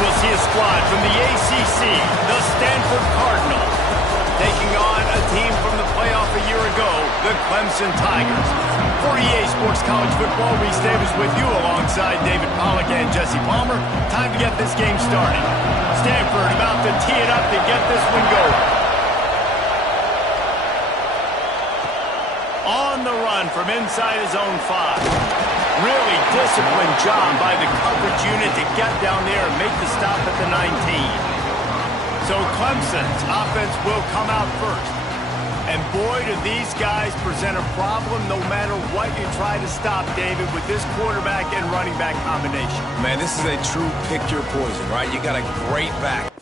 we'll see a squad from the ACC, the Stanford Cardinals, taking on a team from the playoff a year ago, the Clemson Tigers. For EA Sports College Football, Reese Davis with you alongside David Pollack and Jesse Palmer. Time to get this game started. Stanford about to tee it up to get this one going. On the run from inside his own 5. Really disciplined job by the coverage unit to get down there and make the stop at the 19. So Clemson's offense will come out first. And boy, do these guys present a problem no matter what you try to stop, David, with this quarterback and running back combination. Man, this is a true pick your poison, right? You got a great back.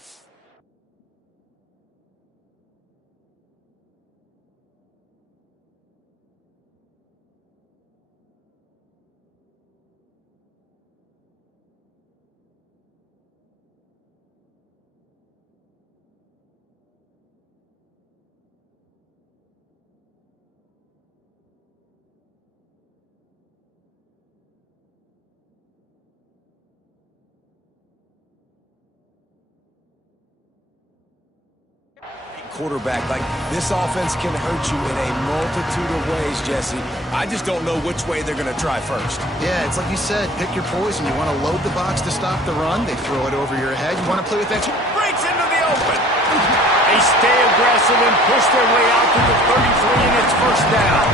Quarterback, like this offense can hurt you in a multitude of ways, Jesse. I just don't know which way they're going to try first. Yeah, it's like you said, pick your poison. You want to load the box to stop the run, they throw it over your head. You want to play with that. Breaks into the open. They stay aggressive and push their way out to the 33, and it's first down.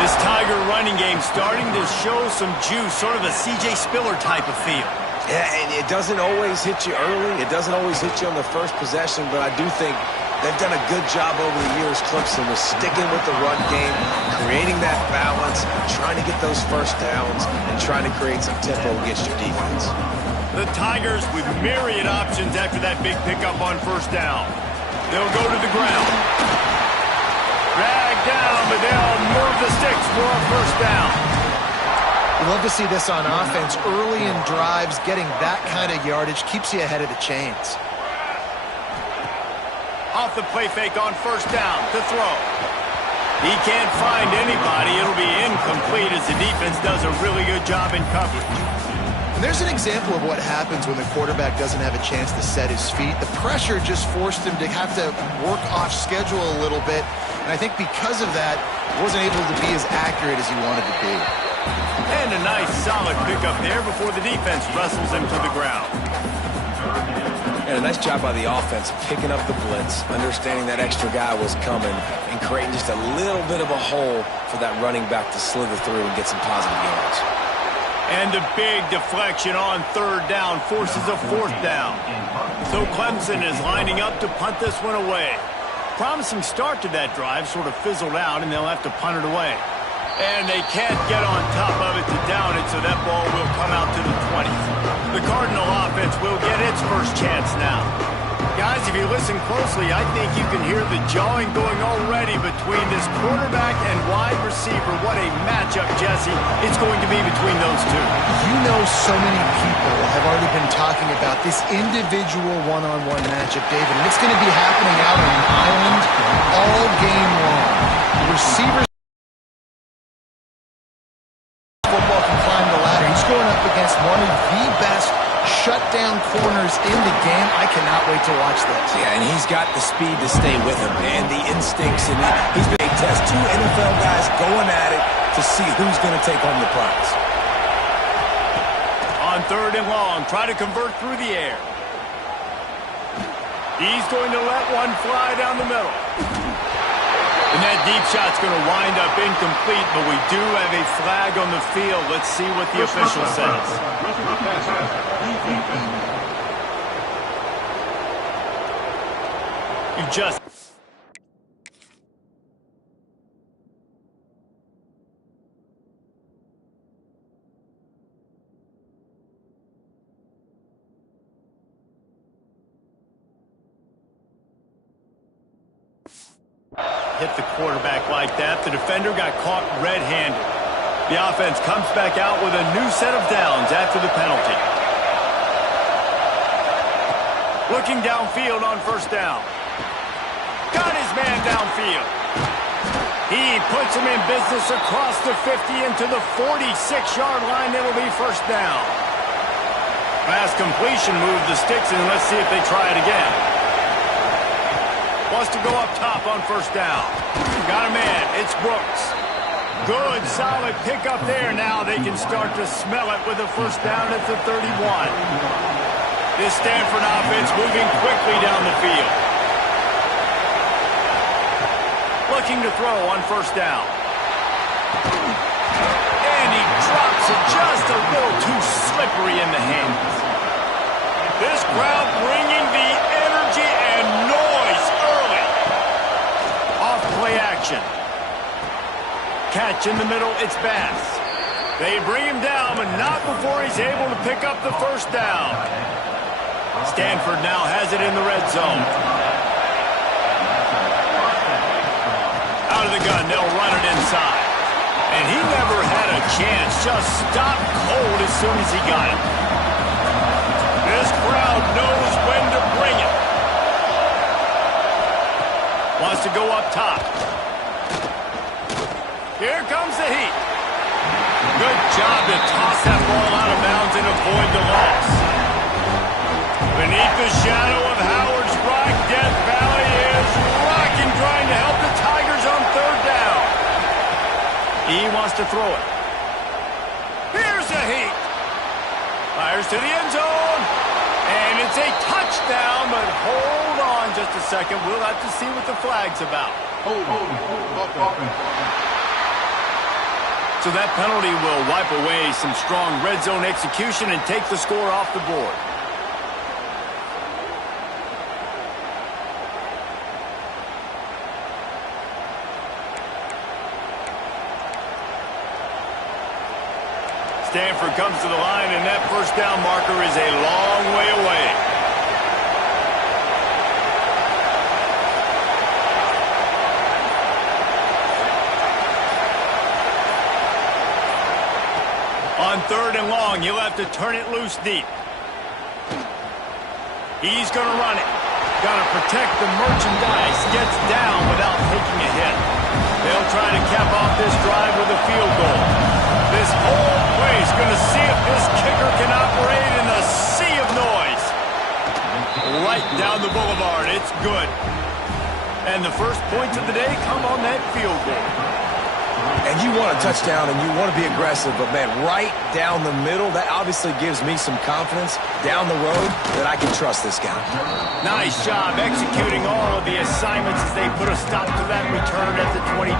This Tiger running game starting to show some juice, sort of a C.J. Spiller type of feel. Yeah, and it doesn't always hit you early. It doesn't always hit you on the first possession, but I do think they've done a good job over the years, Clemson, with sticking with the run game, creating that balance, trying to get those first downs, and trying to create some tempo against your defense. The Tigers with myriad options after that big pickup on first down. They'll go to the ground. Drag down, but they'll move the sticks for a first down. You love to see this on offense. Early in drives, getting that kind of yardage keeps you ahead of the chains. Off the play fake on first down to throw. He can't find anybody. It'll be incomplete as the defense does a really good job in coverage. And there's an example of what happens when the quarterback doesn't have a chance to set his feet. The pressure just forced him to have to work off schedule a little bit. And I think because of that, he wasn't able to be as accurate as he wanted to be. And a nice solid pickup there before the defense wrestles him to the ground. And a nice job by the offense picking up the blitz, understanding that extra guy was coming, and creating just a little bit of a hole for that running back to slither through and get some positive yards. And a big deflection on third down forces a fourth down. So Clemson is lining up to punt this one away. Promising start to that drive, sort of fizzled out, and they'll have to punt it away. And they can't get on top of it to down it, so that ball will come out to the 20. The Cardinal offense will get its first chance now. Guys, if you listen closely, I think you can hear the jawing going already between this quarterback and wide receiver. What a matchup, Jesse, it's going to be between those two. You know, so many people have already been talking about this individual one-on-one matchup, David, and it's going to be happening out on an island all game long. The receivers going up against one of the best shutdown corners in the game. I cannot wait to watch this. Yeah, and he's got the speed to stay with him and the instincts, and he's been test two NFL guys going at it to see who's going to take home the prize. On third and long, try to convert through the air. He's going to let one fly down the middle. And that deep shot's going to wind up incomplete, but we do have a flag on the field. Let's see what the official says. You just... hit the quarterback like that. The defender got caught red-handed. The offense comes back out with a new set of downs after the penalty. Looking downfield on first down. Got his man downfield. He puts him in business across the 50 into the 46-yard line. It'll be first down. Pass completion, move the sticks, and let's see if they try it again. Wants to go up top on first down. Got a man. It's Brooks. Good, solid pickup there. Now they can start to smell it with a first down at the 31. This Stanford offense moving quickly down the field. Looking to throw on first down. And he drops it just a little too slippery in the hands. This crowd bringing the energy and noise early. Off play action. Catch in the middle, it's Bass. They bring him down, but not before he's able to pick up the first down. Stanford now has it in the red zone. Out of the gun, they'll run it inside. And he never had a chance, just stopped cold as soon as he got it. This crowd knows when to bring it. Wants to go up top. Here comes the heat. Good job to toss that ball out of bounds and avoid the loss. Beneath the shadow of Howard's Rock, Death Valley is rocking, trying to help the Tigers on third down. He wants to throw it. Here's the heat. Fires to the end zone. And it's a touchdown, but hold on just a second. We'll have to see what the flag's about. So that penalty will wipe away some strong red zone execution and take the score off the board. Stanford comes to the line, and that first down marker is a long way away. On third and long, he'll have to turn it loose deep. He's going to run it. Got to protect the merchandise. Gets down without taking a hit. They'll try to cap off this drive with a field goal. This whole place going to see if this kicker can operate in a sea of noise. Right down the boulevard. It's good. And the first points of the day come on that field goal. And you want a touchdown and you want to be aggressive, but, man, right down the middle, that obviously gives me some confidence down the road that I can trust this guy. Nice job executing all of the assignments as they put a stop to that return at the 22.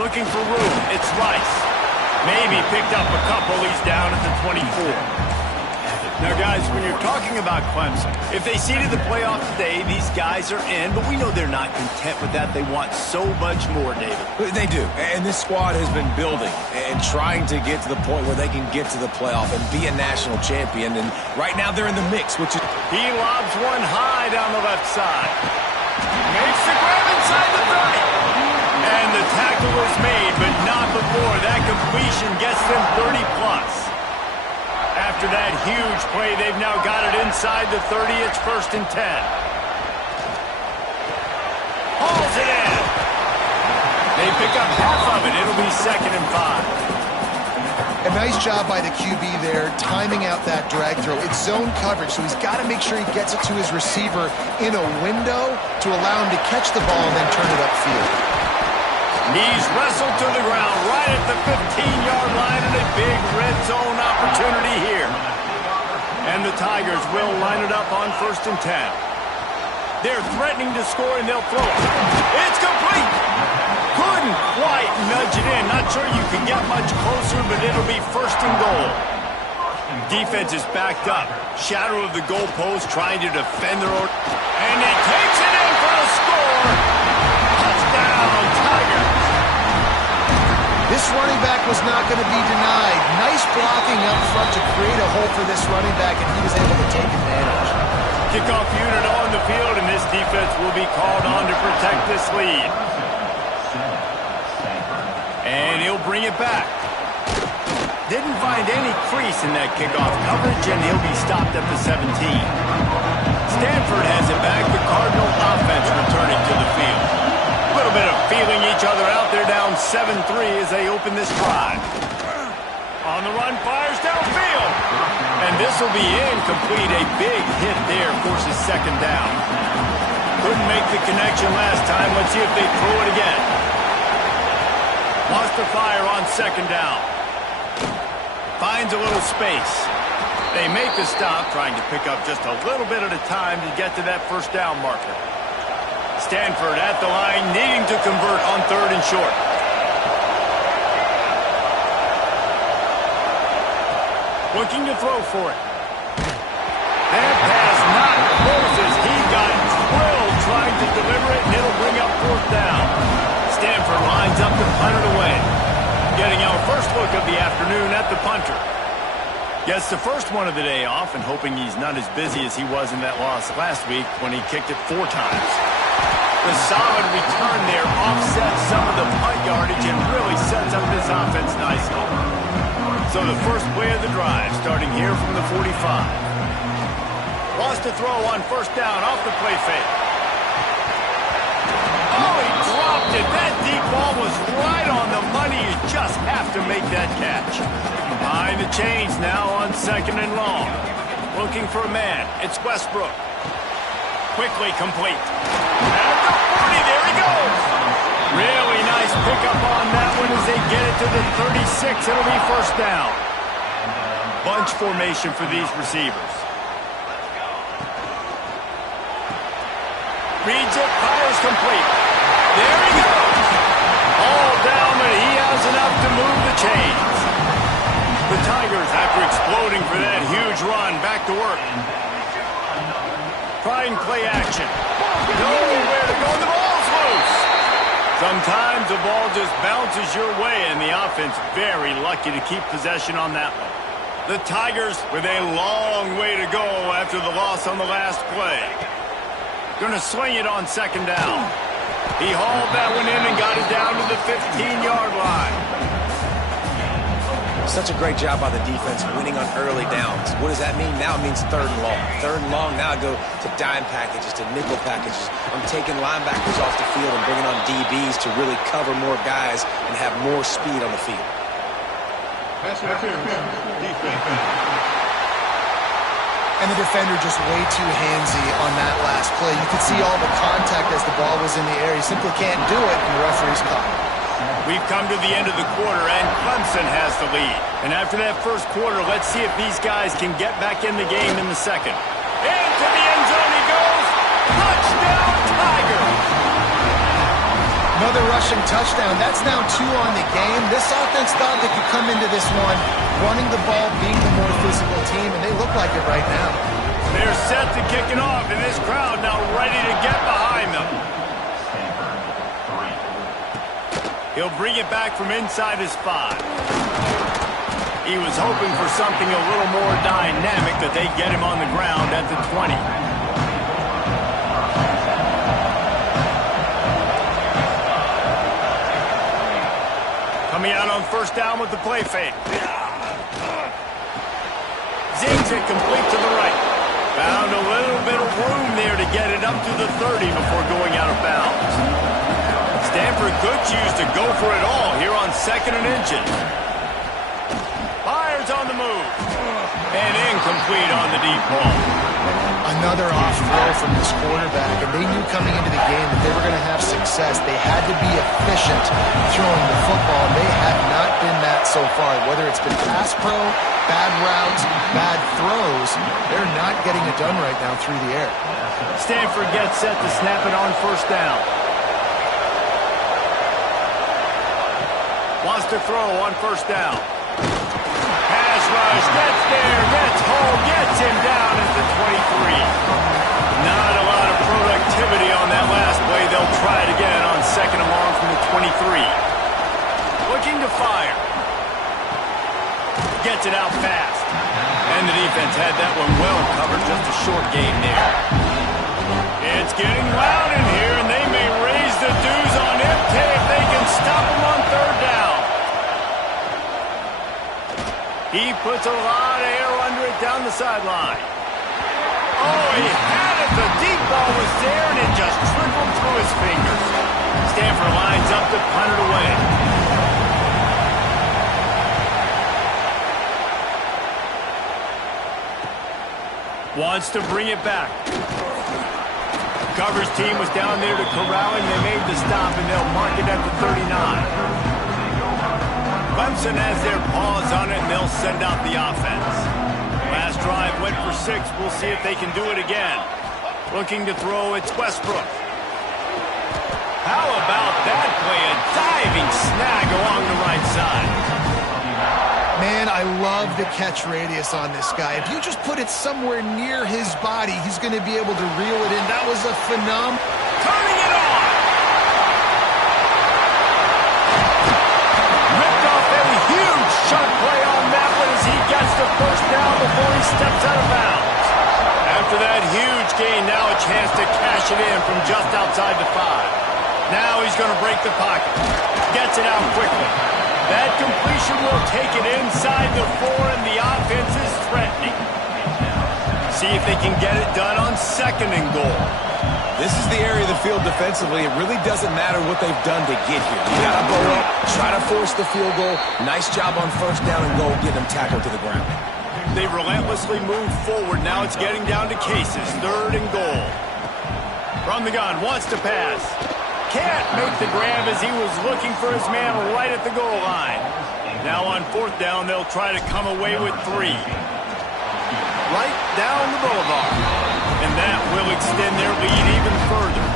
Looking for room. It's Rice. Maybe picked up a couple. He's down at the 24. Now, guys, when you're talking about Clemson, if they seeded the playoff today, these guys are in, but we know they're not content with that. They want so much more, David. They do, and this squad has been building and trying to get to the point where they can get to the playoff and be a national champion, and right now they're in the mix, which is... He lobs one high down the left side. Makes the grab inside the 30. And the tackle is made, but not before that completion gets them 30+. After that huge play, they've now got it inside the 30. It's 1st and 10. Hauls it in. They pick up half of it. It'll be 2nd and 5. A nice job by the QB there, timing out that drag throw. It's zone coverage, so he's got to make sure he gets it to his receiver in a window to allow him to catch the ball and then turn it upfield. He's wrestled to the ground right at the 15-yard line, and a big red zone opportunity here. And the Tigers will line it up on 1st and 10. They're threatening to score, and they'll throw it. It's complete. Couldn't quite nudge it in. Not sure you can get much closer, but it'll be 1st and goal. Defense is backed up. Shadow of the goalpost trying to defend their own. And he takes it in for the score. Touchdown, Tigers. This running back was not going to be denied. Nice blocking up front to create a hole for this running back, and he was able to take advantage. Kickoff unit on the field, and this defense will be called on to protect this lead. And he'll bring it back. Didn't find any crease in that kickoff coverage, and he'll be stopped at the 17. Stanford has it back. The Cardinal offense returning to the field. A little bit of feeling each other out there down 7-3 as they open this drive. On the run, fires downfield. And this will be incomplete. A big hit there forces second down. Couldn't make the connection last time. Let's see if they throw it again. Lost to fire on second down. Finds a little space. They make the stop, trying to pick up just a little bit at a time to get to that first down marker. Stanford at the line, needing to convert on third and short. Looking to throw for it. That pass not close as he got drilled trying to deliver it, and it'll bring up fourth down. Stanford lines up to punt it away. Getting our first look of the afternoon at the punter. Gets the first one of the day off and hoping he's not as busy as he was in that loss last week when he kicked it 4 times. The solid return there offsets some of the punt yardage and really sets up this offense nicely. So the first play of the drive starting here from the 45. Lost to throw on first down off the play fake. Oh, he dropped it. That deep ball was right on the money. You just have to make that catch. Behind the chains now on second and long. Looking for a man. It's Westbrook. Quickly complete. At the 40, there he goes. Really nice pickup on that one as they get it to the 36. It'll be first down. Bunch formation for these receivers. Reads it, fires complete. There he goes. All down, but he has enough to move the chains. The Tigers, after exploding for that huge run, back to work. Trying play action. Nowhere to go. The ball's loose. Sometimes the ball just bounces your way, and the offense very lucky to keep possession on that one. The Tigers with a long way to go after the loss on the last play. Going to swing it on second down. He hauled that one in and got it down to the 15-yard line. Such a great job by the defense winning on early downs. What does that mean? Now it means third and long. Third and long, now I go to dime packages, to nickel packages. I'm taking linebackers off the field and bringing on DBs to really cover more guys and have more speed on the field. And the defender just way too handsy on that last play. You could see all the contact as the ball was in the air. He simply can't do it, and the referee's caught it. We've come to the end of the quarter, and Clemson has the lead. And after that first quarter, let's see if these guys can get back in the game in the second. Into the end zone he goes. Touchdown, Tigers! Another rushing touchdown. That's now 2 on the game. This offense thought they could come into this one running the ball, being the more physical team, and they look like it right now. They're set to kick it off, and this crowd now ready to get behind them. He'll bring it back from inside his 5. He was hoping for something a little more dynamic, that they get him on the ground at the 20. Coming out on first down with the play fake. Zings it complete to the right. Found a little bit of room there to get it up to the 30 before going out of bounds. Stanford could choose to go for it all here on second and inches. Fires on the move. And incomplete on the deep ball. Another off throw from this quarterback, and they knew coming into the game that they were going to have success. They had to be efficient throwing the football, and they have not been that so far. Whether it's been pass pro, bad routes, bad throws, they're not getting it done right now through the air. Stanford gets set to snap it on first down. Wants to throw on first down. Pass rush, gets there, gets home, gets him down at the 23. Not a lot of productivity on that last play. They'll try it again on second and long from the 23. Looking to fire. Gets it out fast. And the defense had that one well covered. Just a short game there. It's getting loud in here, and they may raise the dues on MK if they can stop him on third down. He puts a lot of air under it down the sideline. Oh, he had it. The deep ball was there, and it just trickled through his fingers. Stanford lines up to punt it away. Wants to bring it back. Coverage team was down there to corral him. They made the stop, and they'll mark it at the 39. Clemson has their paws on it, and they'll send out the offense. Last drive went for 6. We'll see if they can do it again. Looking to throw, it's Westbrook. How about that play? A diving snag along the right side. Man, I love the catch radius on this guy. If you just put it somewhere near his body, he's going to be able to reel it in. That was a phenomenal. Turning it on. Ripped off a huge chunk play on that one as he gets the first down before he steps out of bounds. After that huge gain, now a chance to cash it in from just outside the 5. Now he's going to break the pocket. Gets it out quickly. That completion will take it inside the 4, and the offense is threatening. See if they can get it done on 2nd and goal. This is the area of the field defensively. It really doesn't matter what they've done to get here. You got to go up, try to force the field goal. Nice job on 1st down and goal, getting them tackled to the ground. They relentlessly move forward. Now it's getting down to cases. 3rd and goal. From the gun, wants to pass. Can't make the grab as he was looking for his man right at the goal line. Now on 4th down, they'll try to come away with 3. Right down the boulevard. And that will extend their lead even further.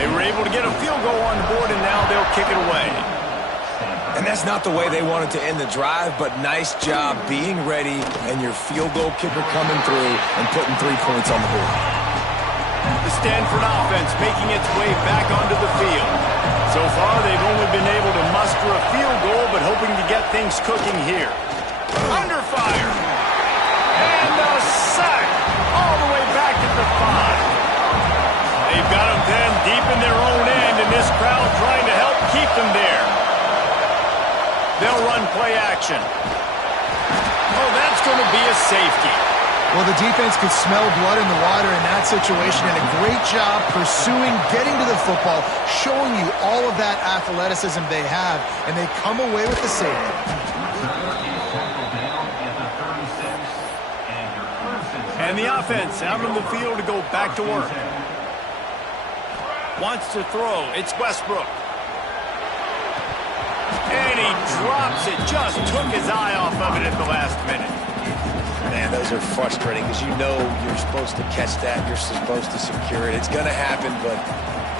They were able to get a field goal on the board, and now they'll kick it away. And that's not the way they wanted to end the drive, but nice job being ready and your field goal kicker coming through and putting 3 points on the board. The Stanford offense making its way back onto the field. So far, they've only been able to muster a field goal, but hoping to get things cooking here. Under fire. And a sack all the way back at the 5. They've got them pinned deep in their own end, and this crowd trying to help keep them there. They'll run play action. Oh, that's going to be a safety. Well, the defense could smell blood in the water in that situation, and a great job pursuing, getting to the football, showing you all of that athleticism they have, and they come away with the safety. And the offense out on the field to go back to work. Wants to throw. It's Westbrook. And he drops it. Just took his eye off of it at the last minute. Man, those are frustrating because you know you're supposed to catch that. You're supposed to secure it. It's going to happen, but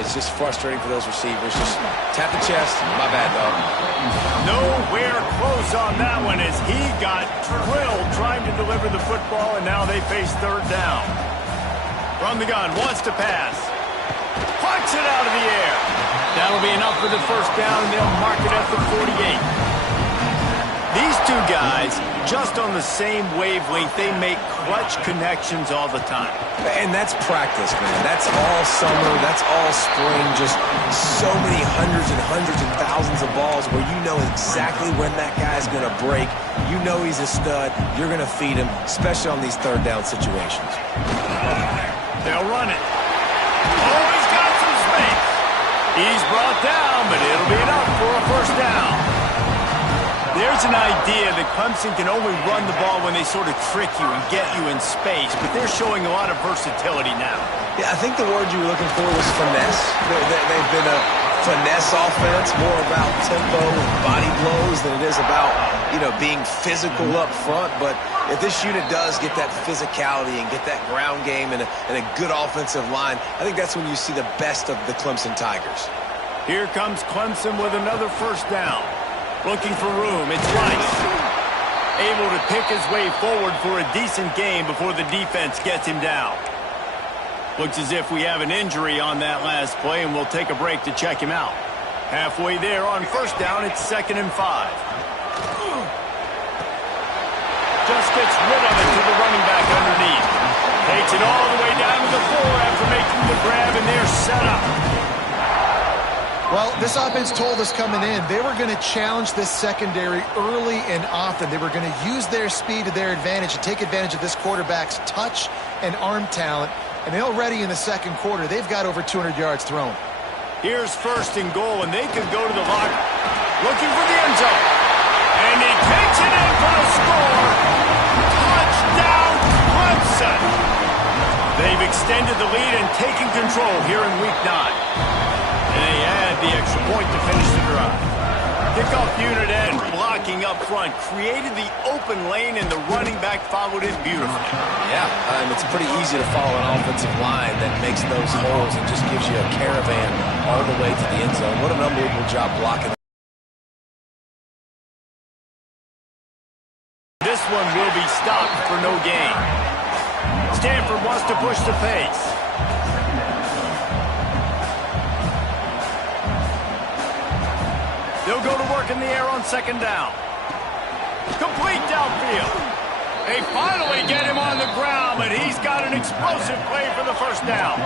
it's just frustrating for those receivers. Just tap the chest. My bad, dog. Nowhere close on that one as he got drilled trying to deliver the football, and now they face 3rd down. From the gun, wants to pass. Punts it out of the air. That'll be enough for the 1st down, and they'll mark it at the 48. These 2 guys, just on the same wavelength, they make clutch connections all the time. And that's practice, man. That's all summer. That's all spring. Just so many hundreds and thousands of balls where you know exactly when that guy's going to break. You know he's a stud. You're going to feed him, especially on these 3rd down situations. They'll run it. Oh, he's got some space. He's brought down, but it'll be enough for a 1st down. There's an idea that Clemson can only run the ball when they sort of trick you and get you in space, but they're showing a lot of versatility now. Yeah, I think the word you were looking for was finesse. They've been a finesse offense, more about tempo and body blows than it is about, being physical up front. But if this unit does get that physicality and get that ground game and a good offensive line, I think that's when you see the best of the Clemson Tigers. Here comes Clemson with another 1st down. Looking for room, it's Rice. Able to pick his way forward for a decent game before the defense gets him down. Looks as if we have an injury on that last play, and we'll take a break to check him out. Halfway there on 1st down, it's 2nd and 5. Just gets rid of it to the running back underneath. Takes it all the way down to the 4 after making the grab, and they're set up. Well, this offense told us coming in they were going to challenge this secondary early and often. They were going to use their speed to their advantage and take advantage of this quarterback's touch and arm talent. And already in the 2nd quarter, they've got over 200 yards thrown. Here's 1st and goal, and they could go to the locker. Looking for the end zone. And he takes it in for the score. Touchdown, Clemson. Clemson. They've extended the lead and taken control here in Week 9. And they add the extra point to finish the drive. Kickoff unit end, blocking up front, created the open lane, and the running back followed it beautifully. Yeah, and it's pretty easy to follow an offensive line that makes those holes and just gives you a caravan all the way to the end zone. What an unbelievable job blocking. This one will be stopped for no gain. Stanford wants to push the pace. They'll go to work in the air on second down. Complete downfield. They finally get him on the ground, but he's got an explosive play for the first down.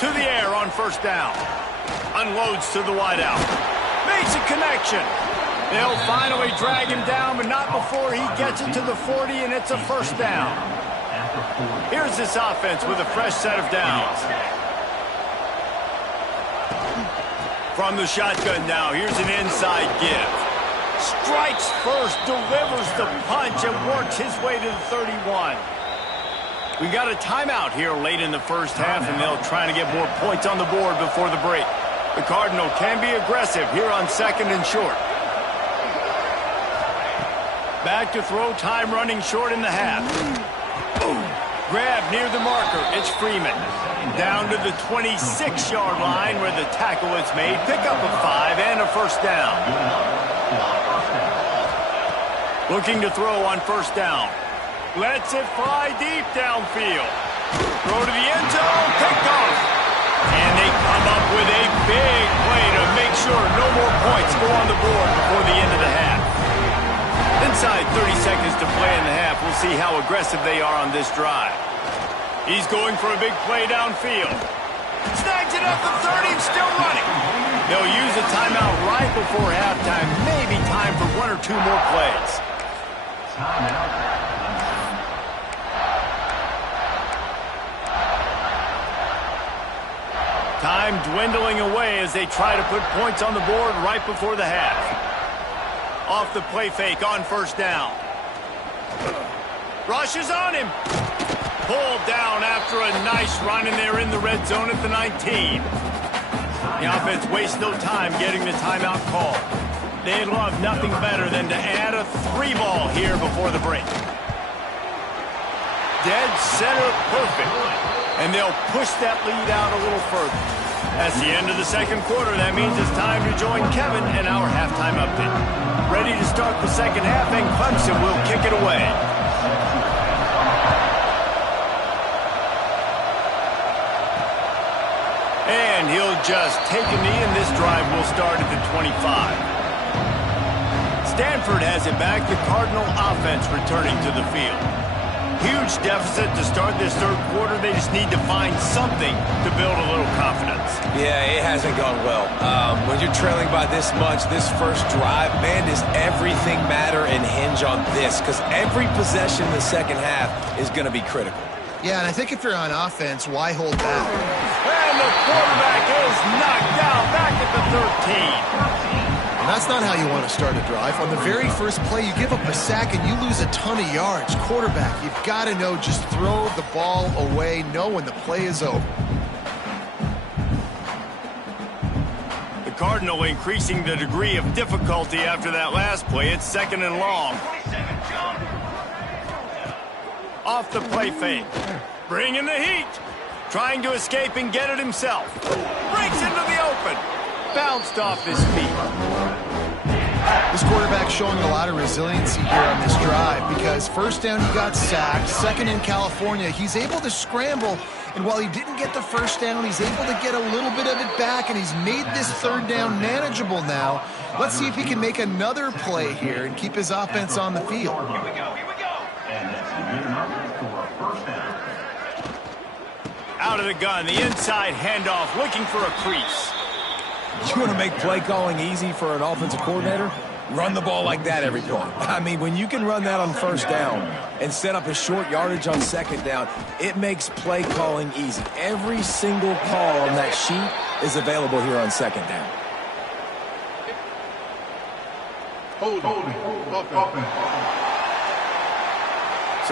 To the air on first down. Unloads to the wideout. Makes a connection. They'll finally drag him down, but not before he gets it to the 40, and it's a first down. Here's this offense with a fresh set of downs. From the shotgun now, here's an inside give. Strikes first, delivers the punch, and works his way to the 31. We got a timeout here late in the first half, and they'll try to get more points on the board before the break. The Cardinal can be aggressive here on second and short. Back to throw, time running short in the half. Grab near the marker, it's Freeman. Down to the 26-yard line where the tackle is made. Pick up a 5 and a first down. Looking to throw on first down. Lets it fly deep downfield. Throw to the end zone, picked off. And they come up with a big play to make sure no more points go on the board before the end of the half. Inside 30 seconds to play in the half, we'll see how aggressive they are on this drive. He's going for a big play downfield. Snags it up the 30 and still running. They'll use a timeout right before halftime. Maybe time for 1 or 2 more plays. Time dwindling away as they try to put points on the board right before the half. Off the play fake on first down. Rushes on him. Pulled down after a nice run, and they're in the red zone at the 19. The offense wastes no time getting the timeout call. They'd love nothing better than to add a 3 ball here before the break. Dead center perfect. And they'll push that lead out a little further. That's the end of the second quarter. That means it's time to join Kevin and our halftime update. Ready to start the second half, and Clemson will kick it away. And he'll just take a knee, and this drive will start at the 25. Stanford has it back. The Cardinal offense returning to the field. Huge deficit to start this third quarter. They just need to find something to build a little confidence. Yeah, it hasn't gone well. When you're trailing by this much, this first drive, man, does everything matter and hinge on this? Because every possession in the second half is going to be critical. Yeah, and I think if you're on offense, why hold back? And the quarterback is knocked down back at the 13. That's not how you want to start a drive. On the very first play, you give up a sack and you lose a ton of yards. Quarterback, you've got to know, just throw the ball away, know when the play is over. The Cardinal increasing the degree of difficulty after that last play. It's second and long. Off the play fake. Bringing the heat. Trying to escape and get it himself. Breaks into the open. Bounced off his feet. This quarterback showing a lot of resiliency here on this drive because first down he got sacked, second in California, he's able to scramble, and while he didn't get the first down, he's able to get a little bit of it back, and he's made this third down manageable now. Let's see if he can make another play here and keep his offense on the field. Here we go. And that's a good number for first down. Out of the gun, the inside handoff, looking for a crease. You want to make play calling easy for an offensive coordinator? Run the ball like that every point. I mean, when you can run that on first down and set up a short yardage on second down, it makes play calling easy. Every single call on that sheet is available here on second down. So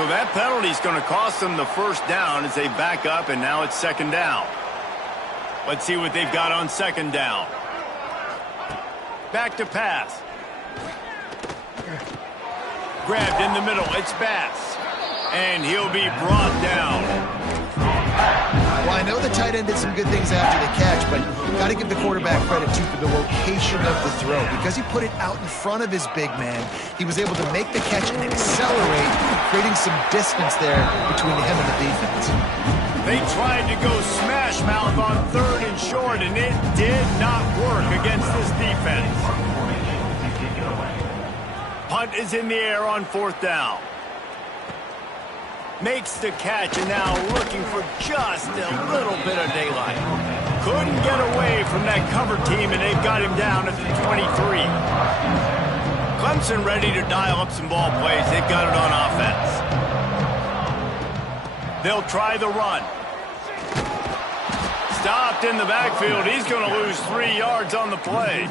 that penalty is going to cost them the first down as they back up, and now it's second down. Let's see what they've got on second down. Back to pass. Grabbed in the middle. It's Bass. And he'll be brought down. Well, I know the tight end did some good things after the catch, but got to give the quarterback credit, too, for the location of the throw. Because he put it out in front of his big man, he was able to make the catch and accelerate, creating some distance there between him and the defense. They tried to go smash mouth on third and short, and it did not work against this defense. Punt is in the air on fourth down. Makes the catch, and now looking for just a little bit of daylight. Couldn't get away from that cover team, and they've got him down at the 23. Clemson ready to dial up some ball plays. They've got it on offense. They'll try the run. Stopped in the backfield. He's going to lose 3 yards on the play.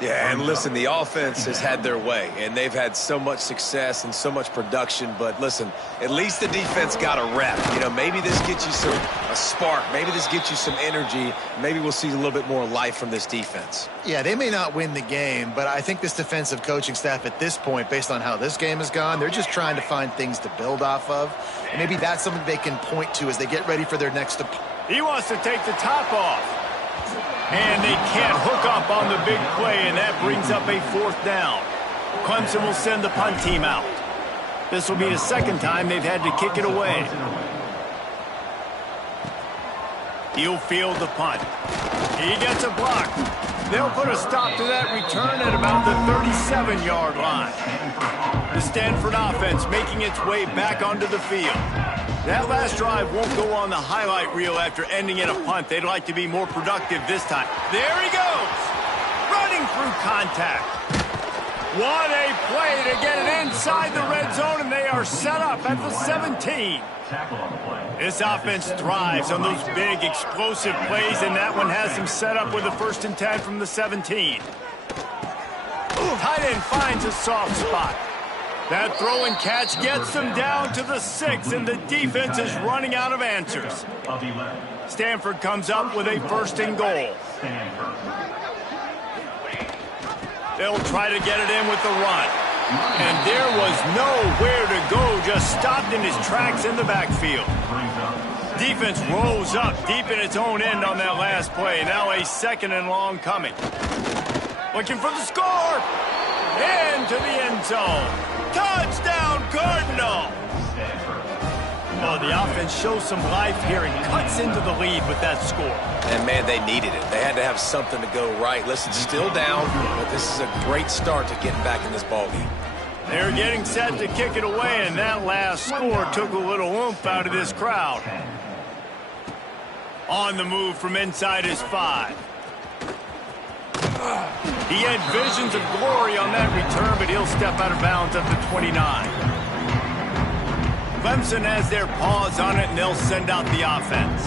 Yeah, and listen, the offense has had their way, and they've had so much success and so much production. But listen, at least the defense got a rep. You know, maybe this gets you a spark. Maybe this gets you some energy. Maybe we'll see a little bit more life from this defense. Yeah, they may not win the game, but I think this defensive coaching staff at this point, based on how this game has gone, they're just trying to find things to build off of. And maybe that's something they can point to as they get ready for their next opponent. He wants to take the top off. And they can't hook up on the big play, and that brings up a fourth down. Clemson will send the punt team out. This will be the second time they've had to kick it away. He'll field the punt. He gets a block. They'll put a stop to that return at about the 37-yard line. The Stanford offense making its way back onto the field. That last drive won't go on the highlight reel after ending in a punt. They'd like to be more productive this time. There he goes! Running through contact. What a play to get it inside the red zone, and they are set up at the 17. This offense thrives on those big, explosive plays, and that one has them set up with a 1st and 10 from the 17. Tight end finds a soft spot. That throw and catch gets them down to the 6, and the defense is running out of answers. Stanford comes up with a 1st and goal. They'll try to get it in with the run. And there was nowhere to go, just stopped in his tracks in the backfield. Defense rolls up deep in its own end on that last play. Now a 2nd and long coming. Looking for the score. Into the end zone. Touchdown, Cardinal! Oh, the offense shows some life here and cuts into the lead with that score. And, man, they needed it. They had to have something to go right. Listen, still down, but this is a great start to getting back in this ballgame. They're getting set to kick it away, and that last score took a little oomph out of this crowd. On the move from inside his 5. He had visions of glory on that return, but he'll step out of bounds at the 29. Clemson has their paws on it, and they'll send out the offense.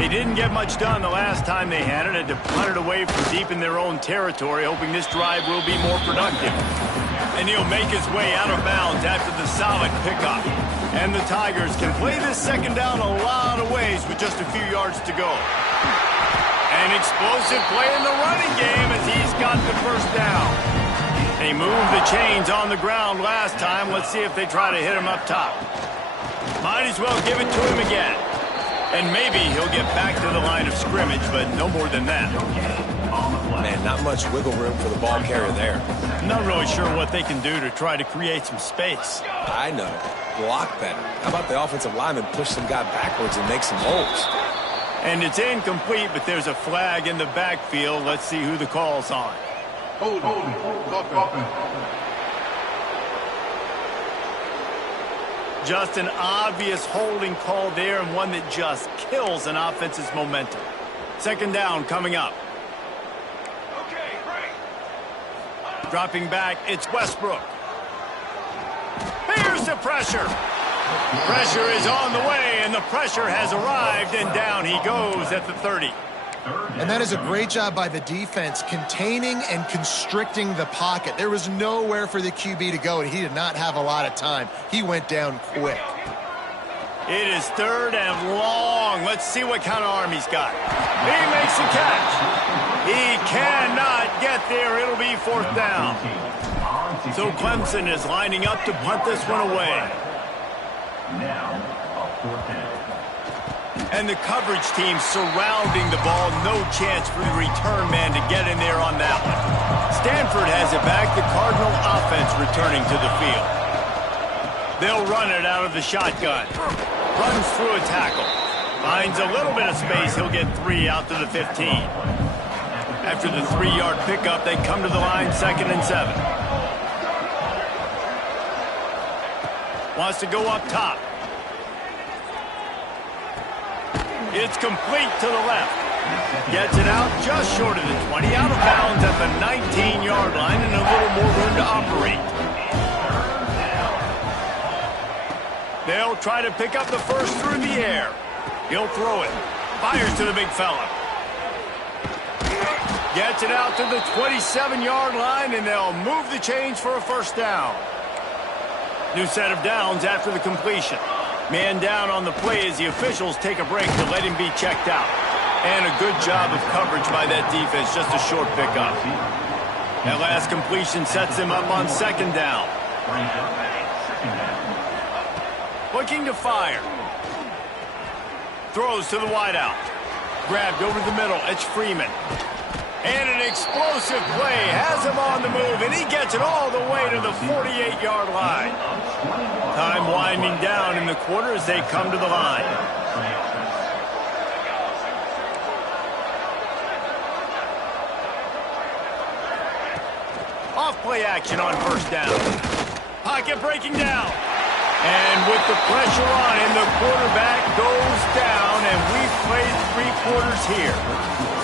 They didn't get much done the last time they had it. Had to punt it away from deep in their own territory, hoping this drive will be more productive. And he'll make his way out of bounds after the solid pickup. And the Tigers can play this second down a lot of ways with just a few yards to go. An explosive play in the running game as he's got the 1st down. They moved the chains on the ground last time. Let's see if they try to hit him up top. Might as well give it to him again. And maybe he'll get back to the line of scrimmage, but no more than that. Man, not much wiggle room for the ball carrier there. I'm not really sure what they can do to try to create some space. I know. Block better. How about the offensive lineman push some guy backwards and make some holes? And it's incomplete, but there's a flag in the backfield. Let's see who the call's on. Just an obvious holding call there, and one that just kills an offense's momentum. Second down coming up. Dropping back, it's Westbrook. Here's the pressure. Pressure is on the way, and the pressure has arrived, and down he goes at the 30. And that is a great job by the defense, containing and constricting the pocket. There was nowhere for the QB to go, and he did not have a lot of time. He went down quick. It is 3rd and long. Let's see what kind of arm he's got. He makes the catch. He cannot get there. It'll be 4th down. So Clemson is lining up to punt this one away. Now, 4th down. And the coverage team surrounding the ball. No chance for the return man to get in there on that one. Stanford has it back. The Cardinal offense returning to the field. They'll run it out of the shotgun. Runs through a tackle. Finds a little bit of space. He'll get 3 out to the 15. After the 3-yard pickup, they come to the line, 2nd and 7. Wants to go up top. It's complete to the left. Gets it out just short of the 20. Out of bounds at the 19-yard line and a little more room to operate. They'll try to pick up the first through the air. He'll throw it. Fires to the big fella. Gets it out to the 27-yard line, and they'll move the chains for a 1st down. New set of downs after the completion. Man down on the play as the officials take a break to let him be checked out. And a good job of coverage by that defense, just a short pickup. That last completion sets him up on 2nd down. Looking to fire. Throws to the wideout. Grabbed over the middle. It's Freeman. And an explosive play has him on the move, and he gets it all the way to the 48-yard line. Time winding down in the quarter as they come to the line. Off-play action on 1st down. Pocket breaking down. And with the pressure on him, the quarterback goes down, and we've played 3 quarters here.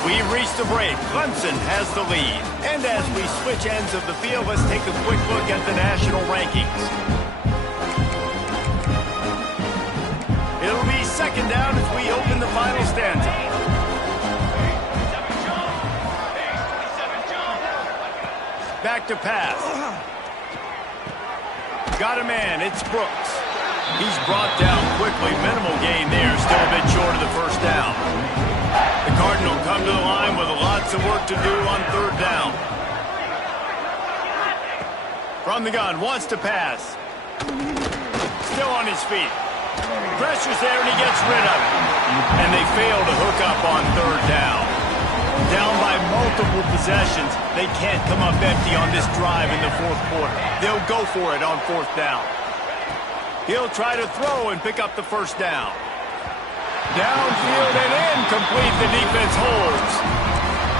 We've reached the break. Clemson has the lead. And as we switch ends of the field, let's take a quick look at the national rankings. It'll be 2nd down as we open the final stanza. Back to pass. Got a man. It's Brooks. He's brought down quickly. Minimal gain there. Still a bit short of the 1st down. The Cardinal come to the line with lots of work to do on 3rd down. From the gun. Wants to pass. Still on his feet. Pressure's there and he gets rid of it. And they fail to hook up on 3rd down. Down by multiple possessions, they can't come up empty on this drive in the 4th quarter. They'll go for it on 4th down. He'll try to throw and pick up the 1st down. Downfield and incomplete. The defense holds.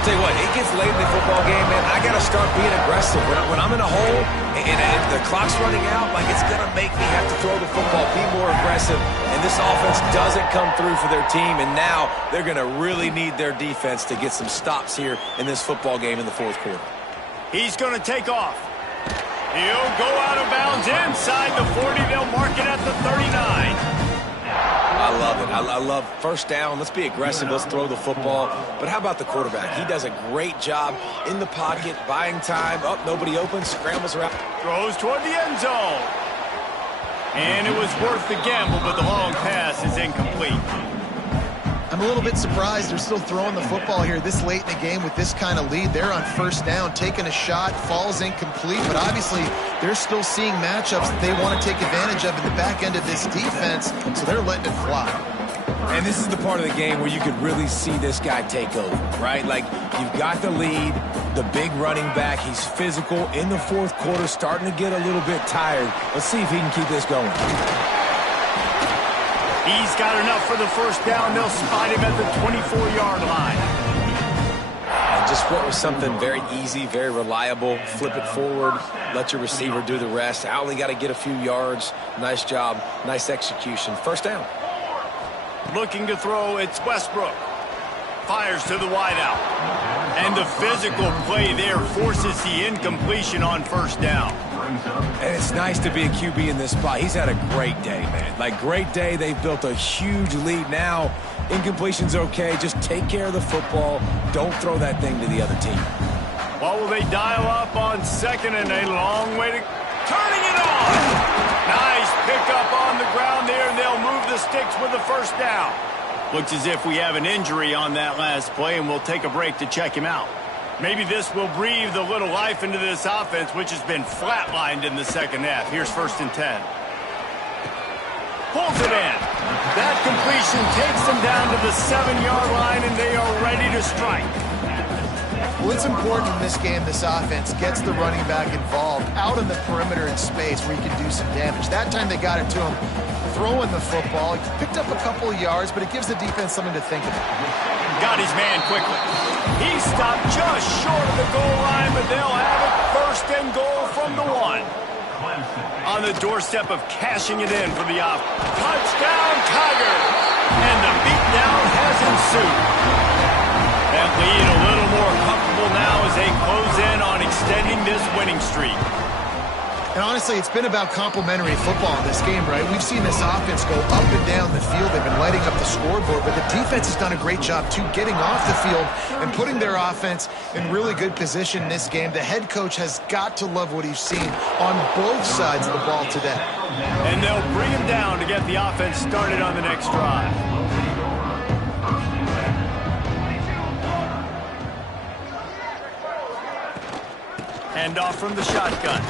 Tell you what, it gets late in the football game, man. I got to start being aggressive. When I'm in a hole and the clock's running out, like, it's going to make me have to throw the football, be more aggressive. And this offense doesn't come through for their team, and now they're going to really need their defense to get some stops here in this football game in the 4th quarter. He's going to take off. He'll go out of bounds inside the 40. They'll mark it at the 39. I love it. I love 1st down. Let's be aggressive. Let's throw the football. But how about the quarterback? He does a great job in the pocket, buying time. Oh, nobody open, scrambles around. Throws toward the end zone. And it was worth the gamble, but the long pass is incomplete. I'm a little bit surprised they're still throwing the football here this late in the game with this kind of lead. They're on 1st down, taking a shot, falls incomplete, but obviously they're still seeing matchups that they want to take advantage of in the back end of this defense, so they're letting it fly. And this is the part of the game where you could really see this guy take over, right? Like, you've got the lead, the big running back. He's physical in the 4th quarter, starting to get a little bit tired. Let's see if he can keep this going. He's got enough for the 1st down. They'll spot him at the 24-yard line. And just what was something very easy, very reliable. Flip it forward, let your receiver do the rest. I only got to get a few yards. Nice job, nice execution. 1st down. Looking to throw, it's Westbrook. Fires to the wideout. And the physical play there forces the incompletion on 1st down. And it's nice to be a QB in this spot. He's had a great day, man. Like, great day. They've built a huge lead now. Incompletion's okay. Just take care of the football. Don't throw that thing to the other team. What will they dial up on second and a long way to turning it on? Nice pickup on the ground there, and they'll move the sticks with the first down. Looks as if we have an injury on that last play, and we'll take a break to check him out. Maybe this will breathe a little life into this offense, which has been flatlined in the second half. Here's 1st and 10. Pulls it in. That completion takes them down to the 7-yard line, and they are ready to strike. Well, it's important in this game this offense gets the running back involved out in the perimeter in space where he can do some damage. That time they got it to him throwing the football. He picked up a couple of yards, but it gives the defense something to think about. Got his man quickly. He stopped just short of the goal line, but they'll have it 1st and goal from the 1. On the doorstep of cashing it in for the off. Touchdown, Tiger! And the beatdown has ensued. That lead a little more comfortable now as they close in on extending this winning streak. And honestly, it's been about complementary football in this game, right? We've seen this offense go up and down the field. They've been lighting up the scoreboard, but the defense has done a great job, too, getting off the field and putting their offense in really good position in this game. The head coach has got to love what he's seen on both sides of the ball today. And they'll bring him down to get the offense started on the next drive. Hand off from the shotgun.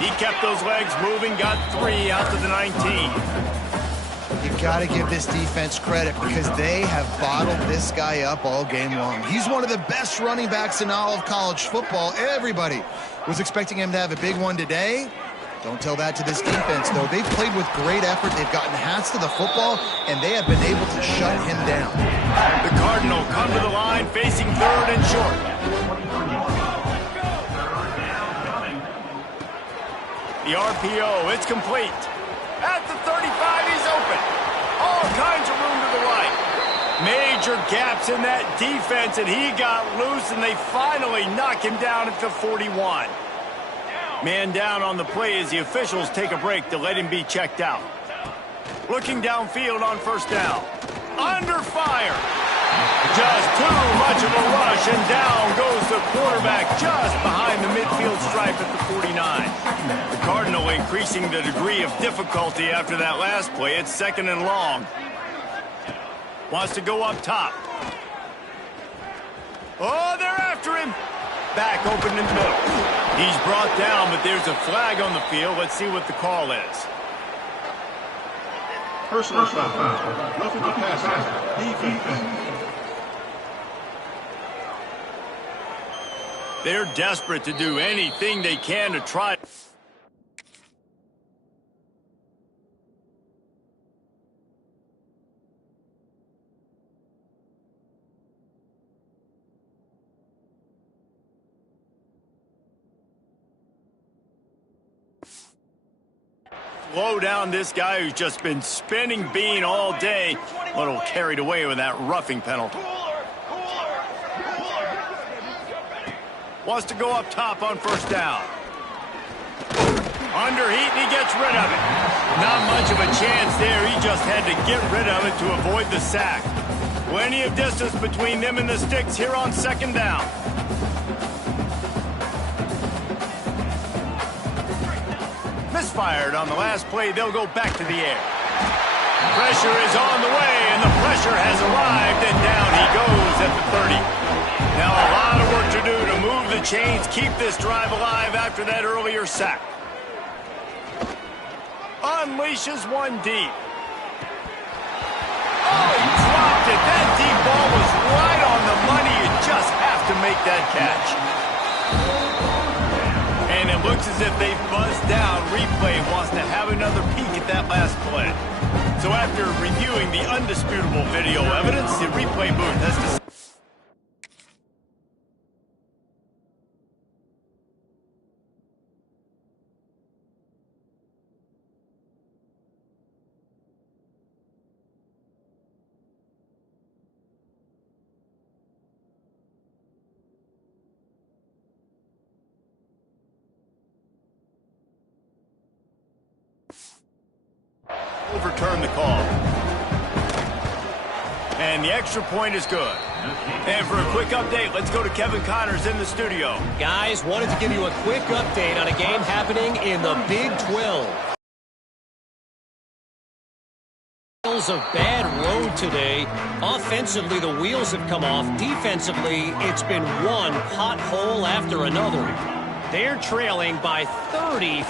He kept those legs moving, got 3 out to the 19. You got to give this defense credit because they have bottled this guy up all game long. He's one of the best running backs in all of college football. Everybody was expecting him to have a big one today. Don't tell that to this defense, though. They've played with great effort. They've gotten hats to the football, and they have been able to shut him down. The Cardinal come to the line, facing 3rd and short. The RPO, it's complete. At the 35, he's open. All kinds of room to the right. Major gaps in that defense, and he got loose, and they finally knock him down at the 41. Man down on the play as the officials take a break to let him be checked out. Looking downfield on 1st down. Under fire. Just too much of a rush, and down goes the quarterback just behind the midfield stripe at the 49. The Cardinal increasing the degree of difficulty after that last play. It's 2nd and long. Wants to go up top. Oh, they're after him. Back open in the middle. He's brought down, but there's a flag on the field. Let's see what the call is. Personal foul. Roughing the passer. Defense. They're desperate to do anything they can to try. Slow down this guy who's just been spinning bean all day. A little carried away with that roughing penalty. Wants to go up top on 1st down. Under heat, and he gets rid of it. Not much of a chance there. He just had to get rid of it to avoid the sack. Plenty of distance between them and the sticks here on 2nd down. Misfired on the last play. They'll go back to the air. Pressure is on the way, and the pressure has arrived, and down he goes at the 30. Now a lot of work to do to move the chains, keep this drive alive after that earlier sack. Unleashes one deep. Oh, he dropped it. That deep ball was right on the money. You just have to make that catch. And it looks as if they buzzed down. Replay wants to have another peek at that last play. So after reviewing the undisputable video evidence, the replay booth has decided. Overturn the call. And the extra point is good. And for a quick update, let's go to Kevin Connors in the studio. Guys, wanted to give you a quick update on a game happening in the Big 12. Of bad road today. Offensively, the wheels have come off. Defensively, it's been one pothole after another. They're trailing by 30.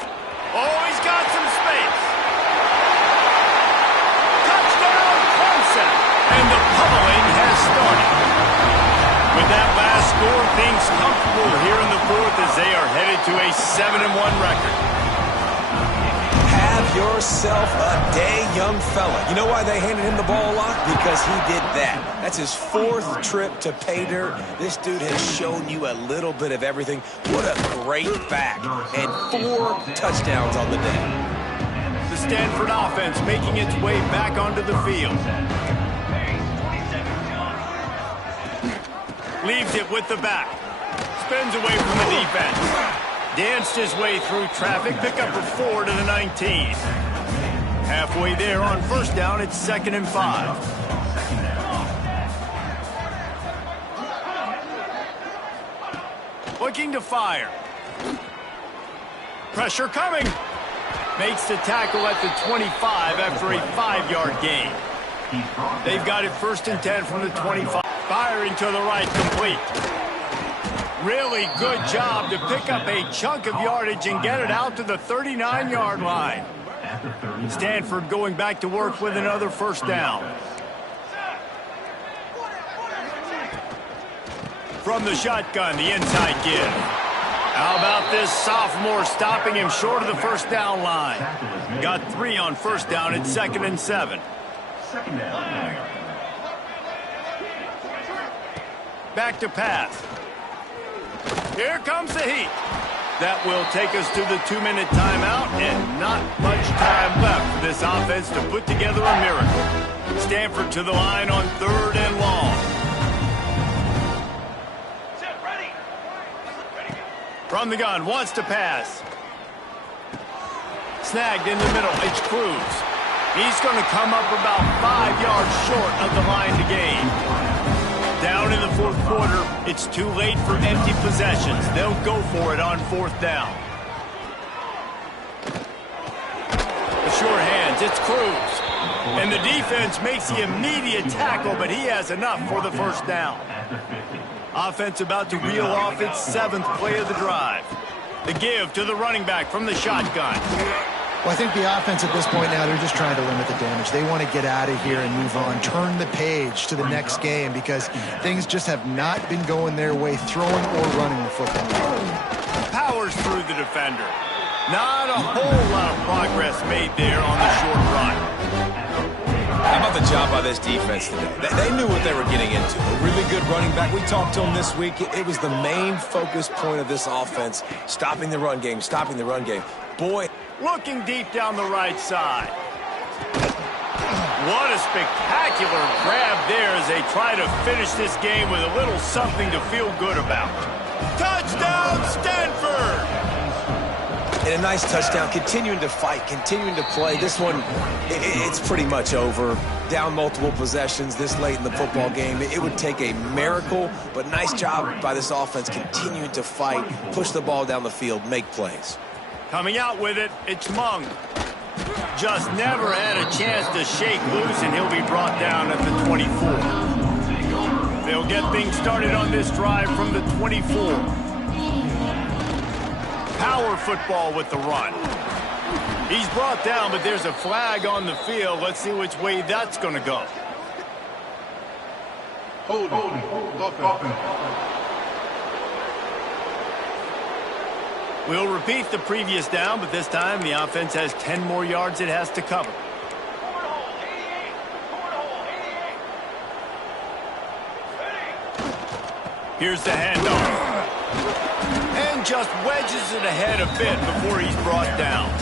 Oh, he's got some space. Touchdown, Clemson. And the pummeling has started. With that last score, things comfortable here in the fourth as they are headed to a 7-1 record. Have yourself a day, young fella. You know why they handed him the ball a lot? Because he did that. That's his fourth trip to pay dirt. This dude has shown you a little bit of everything. What a great back. And 4 touchdowns on the day. The Stanford offense making its way back onto the field. Leaves it with the back. Spins away from the defense. Danced his way through traffic. Pickup of 4 to the 19. Halfway there on first down, it's 2nd and 5. Looking to fire. Pressure coming. Makes the tackle at the 25 after a 5-yard gain. They've got it 1st and 10 from the 25. Firing to the right, complete. Really good job to pick up a chunk of yardage and get it out to the 39-yard line. Stanford going back to work with another first down. From the shotgun, the inside give. How about this sophomore stopping him short of the first down line? Got 3 on first down at 2nd and 7. Back to pass. Here comes the heat. That will take us to the 2-minute timeout, and not much time left for this offense to put together a miracle. Stanford to the line on 3rd and long. From the gun, wants to pass. Snagged in the middle, it's Cruz. He's going to come up about 5 yards short of the line to gain. Down in the 4th quarter, it's too late for empty possessions. They'll go for it on 4th down. The short hands, it's Cruz. And the defense makes the immediate tackle, but he has enough for the first down. Offense about to reel off its 7th play of the drive. The give to the running back from the shotgun. Well, I think the offense at this point now, they're just trying to limit the damage. They want to get out of here and move on, turn the page to the next game because things just have not been going their way, throwing or running the football. Powers through the defender. Not a whole lot of progress made there on the short run. How about the job by this defense today? They knew what they were getting into. A really good running back. We talked to him this week. It was the main focus point of this offense, stopping the run game, stopping the run game. Boy. Looking deep down the right side. What a spectacular grab there as they try to finish this game with a little something to feel good about. Touchdown, Stanford! And a nice touchdown, continuing to fight, continuing to play. This one, it's pretty much over. Down multiple possessions this late in the football game. It would take a miracle, but nice job by this offense continuing to fight, push the ball down the field, make plays. Coming out with it, it's Monk. Just never had a chance to shake loose, and he'll be brought down at the 24. They'll get things started on this drive from the 24. Power football with the run. He's brought down, but there's a flag on the field. Let's see which way that's going to go. Hold on. We'll repeat the previous down, but this time the offense has 10 more yards it has to cover. Here's the handoff. And just wedges it ahead a bit before he's brought down.